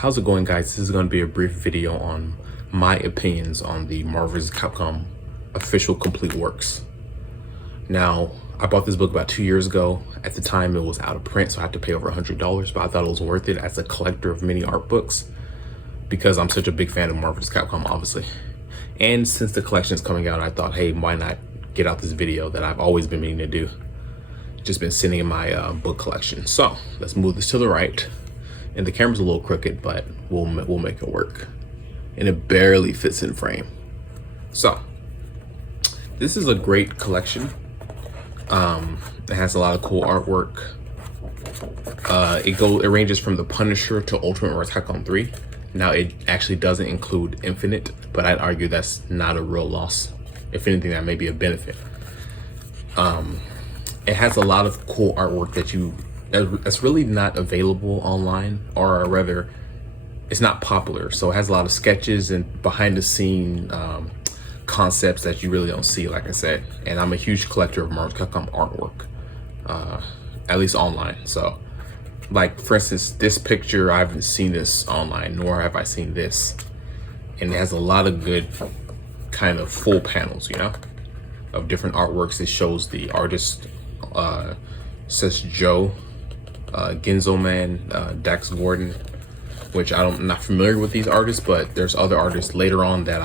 How's it going, guys? This is going to be a brief video on my opinions on the Marvel vs. Capcom official complete works. Now, I bought this book about 2 years ago. At the time, it was out of print, so I had to pay over $100, but I thought it was worth it as a collector of mini art books because I'm such a big fan of Marvel vs. Capcom, obviously. And since the collection is coming out, I thought, hey, why not get out this video that I've always been meaning to do. Just been sitting in my book collection. So let's move this to the right. And the camera's a little crooked, but we'll make it work. And it barely fits in frame. So this is a great collection. It has a lot of cool artwork. It ranges from the Punisher to Ultimate Marvel Capcom 3. Now it actually doesn't include Infinite, but I'd argue that's not a real loss. If anything, that may be a benefit. It has a lot of cool artwork that's really not available online, or rather it's not popular. So it has a lot of sketches and behind the scene concepts that you really don't see, like I said. And I'm a huge collector of Marvel Capcom artwork, at least online. So like, for instance, this picture, I haven't seen this online, nor have I seen this. And it has a lot of good kind of full panels, you know, of different artworks. It shows the artist, says Joe, Ginzo Man, Dax Gordon, which I'm not familiar with these artists, but there's other artists later on that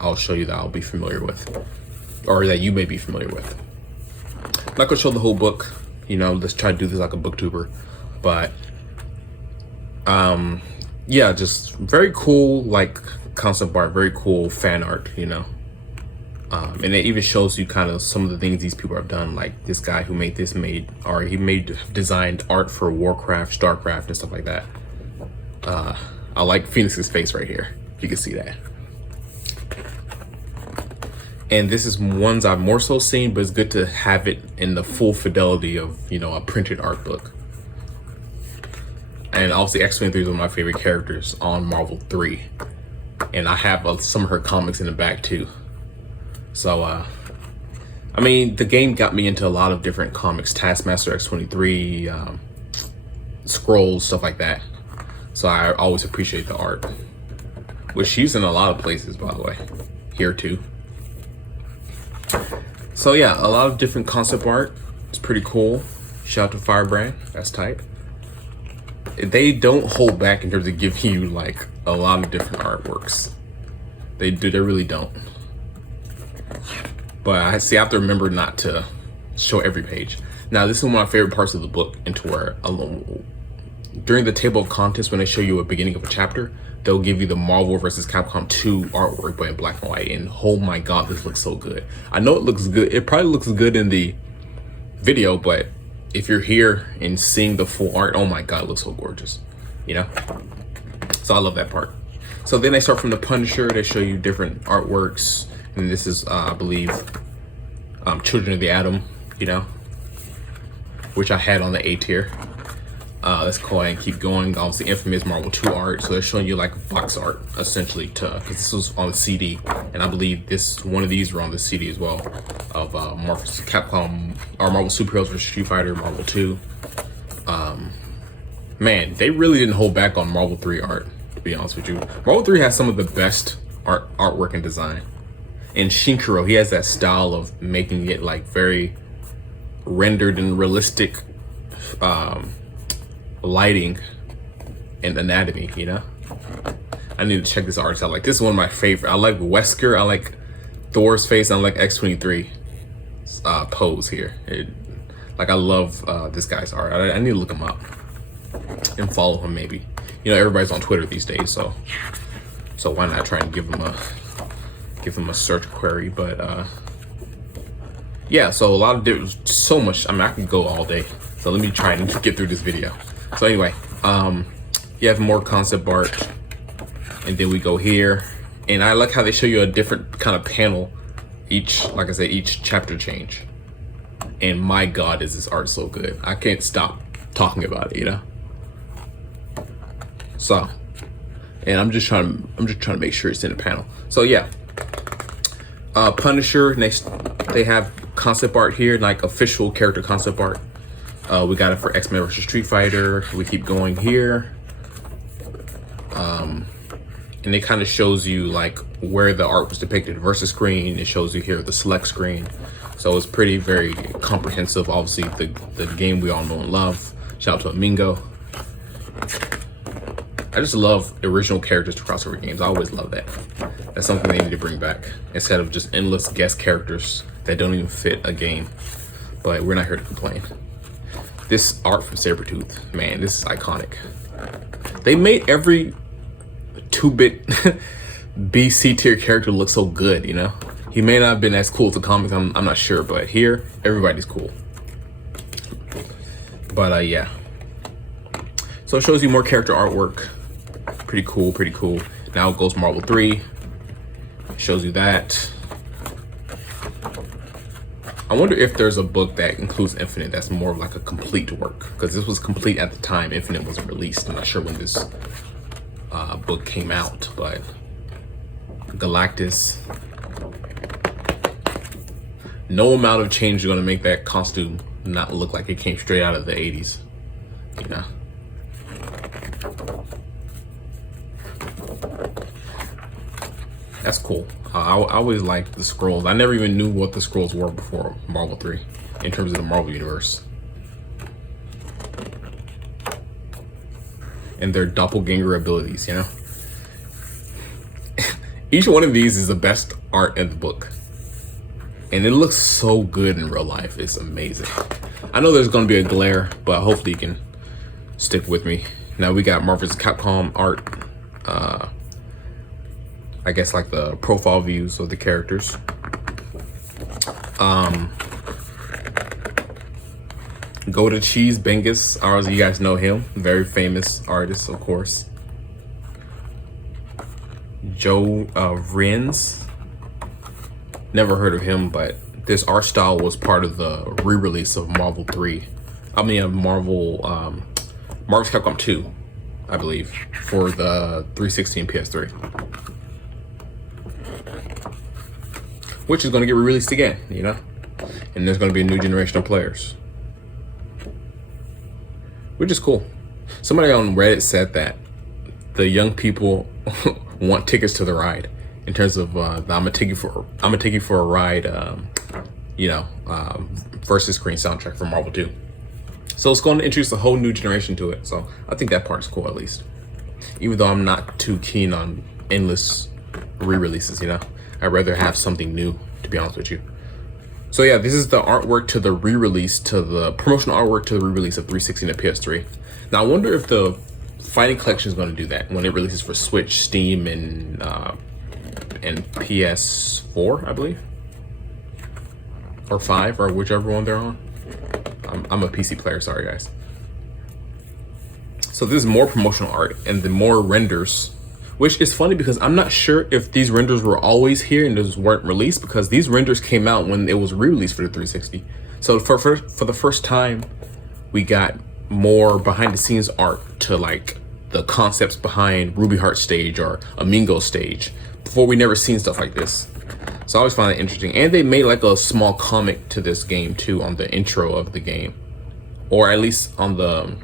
I'll show you that I'll be familiar with, or that you may be familiar with. I'm not gonna show the whole book, you know, let's try to do this like a booktuber, but yeah, just very cool, like concept art, very cool fan art, you know. And it even shows you kind of some of the things these people have done. Like this guy who made this designed art for Warcraft, Starcraft, and stuff like that. I like Phoenix's face right here. You can see that. And this is ones I've more so seen, but it's good to have it in the full fidelity of, you know, a printed art book. And obviously X-23 is one of my favorite characters on Marvel 3. And I have some of her comics in the back too. So, I mean, the game got me into a lot of different comics, Taskmaster, X-23, Scrolls, stuff like that. So I always appreciate the art, which she's in a lot of places, by the way, here too. So yeah, a lot of different concept art. It's pretty cool. Shout out to Firebrand, that's tight. They don't hold back in terms of giving you like a lot of different artworks. They really don't. But I have to remember not to show every page. Now, this is one of my favorite parts of the book, into where during the table of contents, when they show you a beginning of a chapter, they'll give you the Marvel vs. Capcom 2 artwork, but in black and white. And oh my God, this looks so good. I know it looks good. It probably looks good in the video, but if you're here and seeing the full art, oh my God, it looks so gorgeous, you know? So I love that part. So then they start from the Punisher. They show you different artworks. And this is, I believe, Children of the Atom, you know, which I had on the A tier. Let's go ahead and keep going. Obviously, infamous Marvel 2 art. So they're showing you like box art, essentially, because this was on the CD. And I believe one of these were on the CD as well, of Marvel vs. Capcom, or Marvel Superheroes vs. Street Fighter, Marvel 2. Man, they really didn't hold back on Marvel 3 art, to be honest with you. Marvel 3 has some of the best artwork and design. And Shinkiro, he has that style of making it like very rendered and realistic lighting and anatomy, you know? I need to check this artist out. Like, this is one of my favorite. I like Wesker, I like Thor's face, I like X-23 pose here. Like, I love this guy's art. I need to look him up and follow him, maybe. You know, everybody's on Twitter these days, so why not try and give him a search query. But yeah, so a lot of so much. I mean, I could go all day, so let me try and get through this video. So anyway, you have more concept art, and then we go here, and I like how they show you a different kind of panel like I said, each chapter change. And my God, is this art so good. I can't stop talking about it, you know? So, and I'm just trying to make sure it's in the panel. So yeah, Punisher, next they have concept art here, like official character concept art. We got it for X-Men vs. Street Fighter. We keep going here. And it kind of shows you like where the art was depicted versus screen. It shows you here the select screen. So it's pretty very comprehensive. Obviously the game we all know and love. Shout out to Amingo. I just love original characters to crossover games. I always love that. That's something they need to bring back instead of just endless guest characters that don't even fit a game. But we're not here to complain. This art from Sabretooth, man, this is iconic. They made every 2-bit BC tier character look so good, you know? He may not have been as cool as the comics, I'm not sure, but here, everybody's cool. But yeah. So it shows you more character artwork. Pretty cool, pretty cool. Now it goes Marvel 3. Shows you that. I wonder if there's a book that includes Infinite that's more of like a complete work, because this was complete at the time Infinite wasn't released. I'm not sure when this book came out, but Galactus. No amount of change is going to make that costume not look like it came straight out of the 80s, you know. That's cool. I always liked the scrolls. I never even knew what the scrolls were before Marvel 3 in terms of the Marvel universe. And their doppelganger abilities, you know? Each one of these is the best art in the book. And it looks so good in real life. It's amazing. I know there's going to be a glare, but hopefully you can stick with me. Now we got Marvel's Capcom art. I guess like the profile views of the characters. Go to Cheese Bengus. You guys know him. Very famous artist, of course. Joe Rins. Never heard of him, but this art style was part of the re-release of Marvel 3. I mean, Marvel's Capcom 2, I believe, for the 360 and PS3. Which is going to get released again, you know? And there's going to be a new generation of players. Which is cool. Somebody on Reddit said that the young people want tickets to the ride. In terms of I'm gonna take you for a ride, versus screen soundtrack for Marvel 2. So it's going to introduce a whole new generation to it. So I think that part's cool, at least. Even though I'm not too keen on endless re-releases, you know, I'd rather have something new, to be honest with you. So yeah, this is the artwork to the re-release, to the promotional artwork to the re-release of 360 and PS3. Now I wonder if the Fighting Collection is going to do that when it releases for Switch, Steam, and PS4, I believe, or 5, or whichever one they're on. I'm a PC player, sorry guys. So this is more promotional art and the more renders, which is funny because I'm not sure if these renders were always here and those weren't released, because these renders came out when it was re-released for the 360. So for the first time, we got more behind the scenes art to like the concepts behind Ruby Heart stage or Amingo stage. Before, we never seen stuff like this. So I always find it interesting. And they made like a small comic to this game too on the intro of the game, or at least on the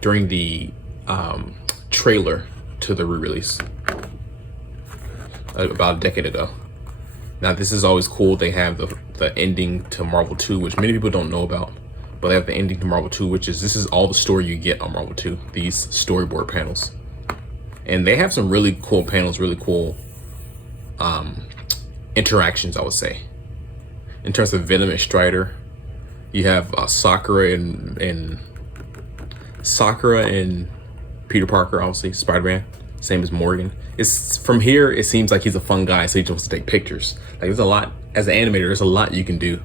during the trailer to the re-release about a decade ago. Now this is always cool. They have the ending to Marvel 2, which many people don't know about, but they have the ending to Marvel 2, which is, this is all the story you get on Marvel 2, these storyboard panels. And they have some really cool panels, really cool interactions, I would say. In terms of Venom and Strider, you have Sakura and Peter Parker, obviously, Spider-Man, same as Morgan. It's from here, it seems like he's a fun guy, so he just wants to take pictures. Like, there's a lot, as an animator, there's a lot you can do,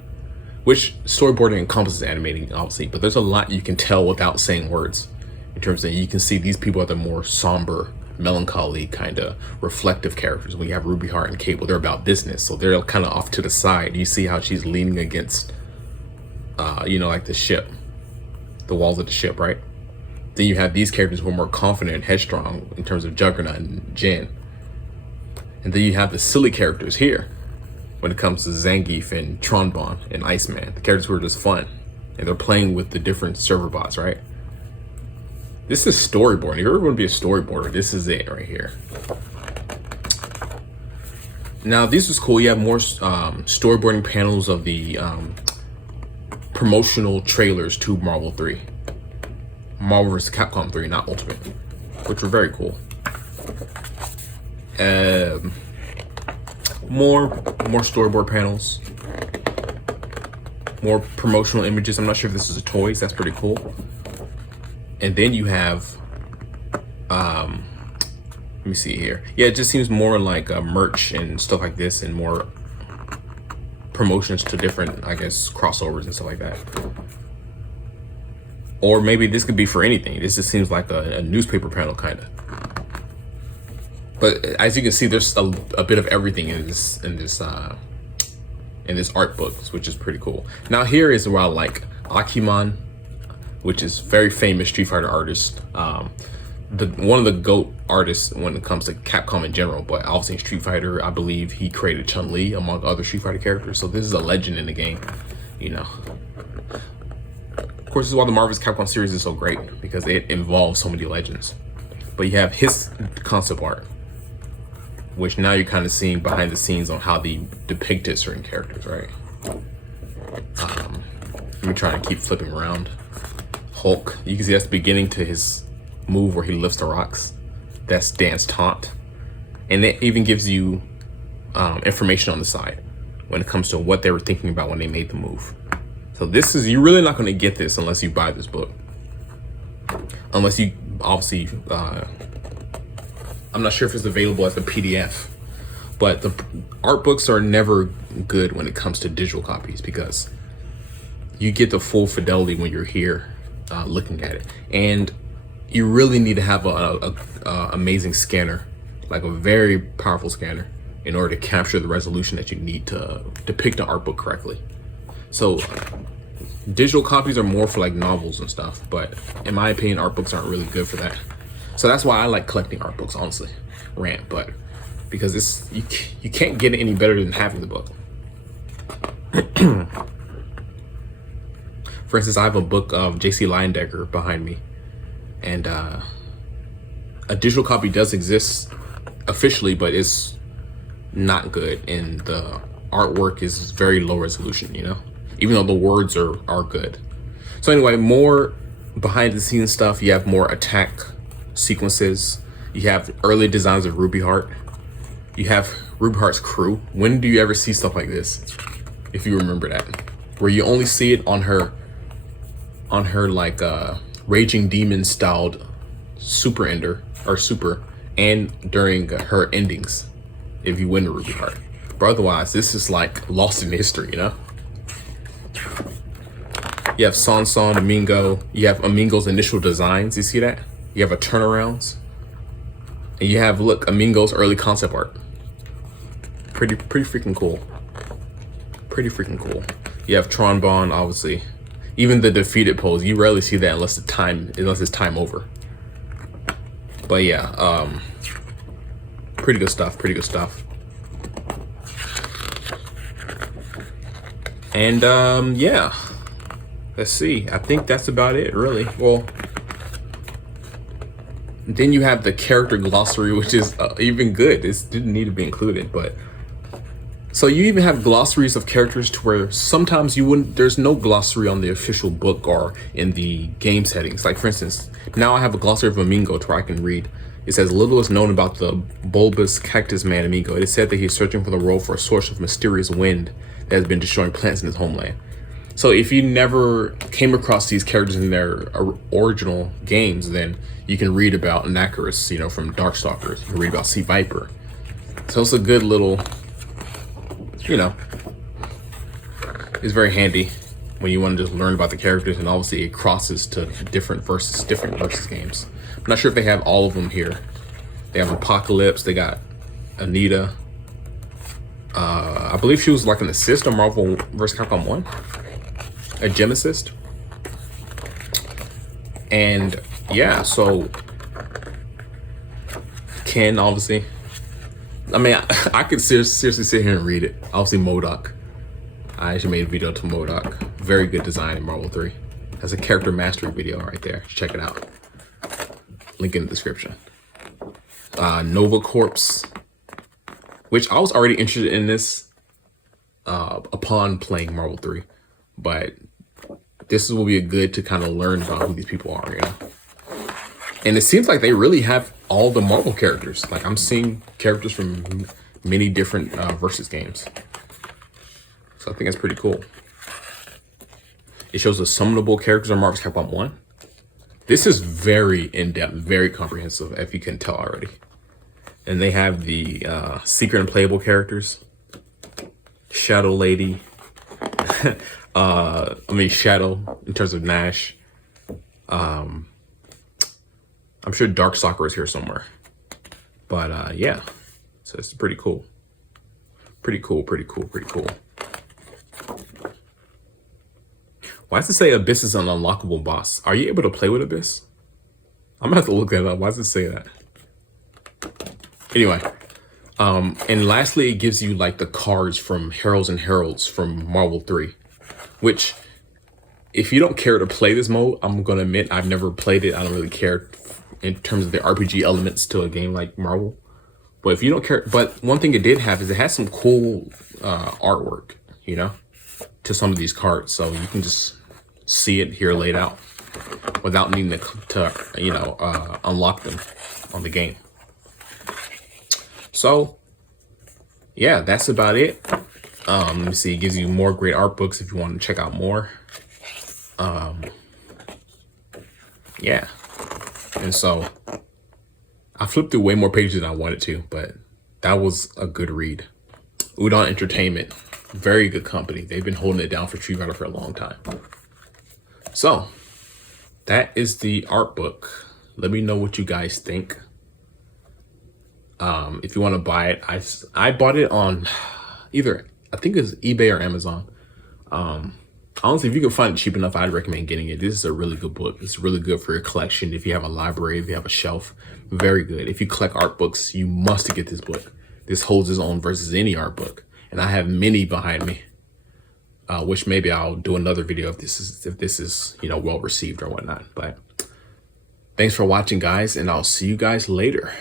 which storyboarding encompasses animating, obviously, but there's a lot you can tell without saying words. In terms of, you can see these people are the more somber, melancholy, kind of reflective characters. When you have Ruby Heart and Cable, they're about business, so they're kind of off to the side. You see how she's leaning against, like the ship, the walls of the ship, right? Then you have these characters who are more confident and headstrong in terms of Juggernaut and Jen. And then you have the silly characters here when it comes to Zangief and Tronbon and Iceman, the characters who are just fun and they're playing with the different server bots, right? This is storyboarding. If you ever want to be a storyboarder, this is it right here. Now, this is cool. You have more storyboarding panels of the promotional trailers to Marvel 3. Marvel vs. Capcom 3, not Ultimate, which were very cool. More storyboard panels. More promotional images. I'm not sure if this is a toys. That's pretty cool. And then you have, let me see here. Yeah, it just seems more like merch and stuff like this, and more promotions to different, I guess, crossovers and stuff like that. Or maybe this could be for anything. This just seems like a newspaper panel, kind of. But as you can see, there's a bit of everything in this art book, which is pretty cool. Now here is where I like Akiman, which is very famous Street Fighter artist. One of the GOAT artists when it comes to Capcom in general, but obviously in Street Fighter, I believe he created Chun-Li among other Street Fighter characters. So this is a legend in the game, you know. Of course, this is why the Marvel vs. Capcom series is so great, because it involves so many legends. But you have his concept art, which now you're kind of seeing behind the scenes on how they depicted certain characters, right? Let me try and keep flipping around. Hulk, you can see that's the beginning to his move where he lifts the rocks. That's Dance Taunt. And it even gives you information on the side when it comes to what they were thinking about when they made the move. So this is, you're really not going to get this unless you buy this book. Unless you, obviously, I'm not sure if it's available as a PDF, but the art books are never good when it comes to digital copies, because you get the full fidelity when you're here looking at it. And you really need to have a amazing scanner, like a very powerful scanner, in order to capture the resolution that you need to depict an art book correctly. So digital copies are more for like novels and stuff, but in my opinion, art books aren't really good for that. So that's why I like collecting art books, honestly. Rant, but because it's you can't get it any better than having the book. For instance, I have a book of J.C. Leyendecker behind me, and a digital copy does exist officially, but it's not good, and the artwork is very low resolution, you know, even though the words are good. So anyway, more behind the scenes stuff. You have more attack sequences. You have early designs of Ruby Heart. You have Ruby Heart's crew. When do you ever see stuff like this? If you remember that, where you only see it on her like Raging Demon styled super ender or super, and during her endings, if you win the Ruby Heart. But otherwise, this is like lost in history, you know? You have Sanson, Amingo. You have Amingo's initial designs. You see that? You have a turnarounds. And you have, look, Amingo's early concept art. Pretty freaking cool. Pretty freaking cool. You have Tronbon, obviously. Even the defeated pose, you rarely see that unless it's time over. But yeah, pretty good stuff. Pretty good stuff. And yeah, let's see. I think that's about it, really. Well, then you have the character glossary, which is even good. This didn't need to be included, but so you even have glossaries of characters to where sometimes there's no glossary on the official book or in the game settings. Like for instance, now I have a glossary of Amingo to where I can read. It says, little is known about the bulbous cactus man Amingo. It is said that he's searching for the road for a source of mysterious wind that has been destroying plants in his homeland. So if you never came across these characters in their original games, then you can read about Nakaris, you know, from Darkstalkers. You can read about Sea Viper. So it's a good little, you know, it's very handy when you want to just learn about the characters, and obviously it crosses to different versus games. I'm not sure if they have all of them here. They have Apocalypse, they got Anita. I believe she was like an assist on Marvel vs. Capcom 1. A gem assist. And yeah, so Ken, obviously. I mean, I could seriously sit here and read it. Obviously, MODOK. I actually made a video to MODOK. Very good design in Marvel 3. That's a character mastery video right there. Check it out. Link in the description. Nova Corpse, which I was already interested in this upon playing Marvel 3, but this will be good to kind of learn about who these people are, you know. And it seems like they really have all the Marvel characters. Like I'm seeing characters from many different versus games. So I think that's pretty cool. It shows the summonable characters on Marvel's Capcom 1. This is very in-depth, very comprehensive, if you can tell already. And they have the secret and playable characters. Shadow Lady. Shadow in terms of Nash. I'm sure Darkstalker is here somewhere. But yeah, so it's pretty cool. Pretty cool. Why does it say Abyss is an unlockable boss? Are you able to play with Abyss? I'm gonna have to look that up. Why does it say that? Anyway, and lastly, it gives you like the cards from Heralds and Heralds from Marvel 3, which if you don't care to play this mode, I'm gonna admit I've never played it. I don't really care in terms of the RPG elements to a game like Marvel. But if you don't care, but one thing it did have is it has some cool artwork, you know, to some of these cards. So you can just see it here laid out without needing to unlock them on the game. So yeah, that's about it. Let me see, it gives you more great art books if you want to check out more. Yeah, and so I flipped through way more pages than I wanted to, but that was a good read. Udon Entertainment, very good company. They've been holding it down for Street Fighter for a long time. So that is the art book. Let me know what you guys think. If you want to buy it, I bought it on either, I think it's eBay or Amazon. Honestly, if you can find it cheap enough, I'd recommend getting it. This is a really good book. It's really good for your collection. If you have a library, if you have a shelf, very good. If you collect art books, you must get this book. This holds its own versus any art book. And I have many behind me, which maybe I'll do another video if this is well received or whatnot. But thanks for watching, guys, and I'll see you guys later.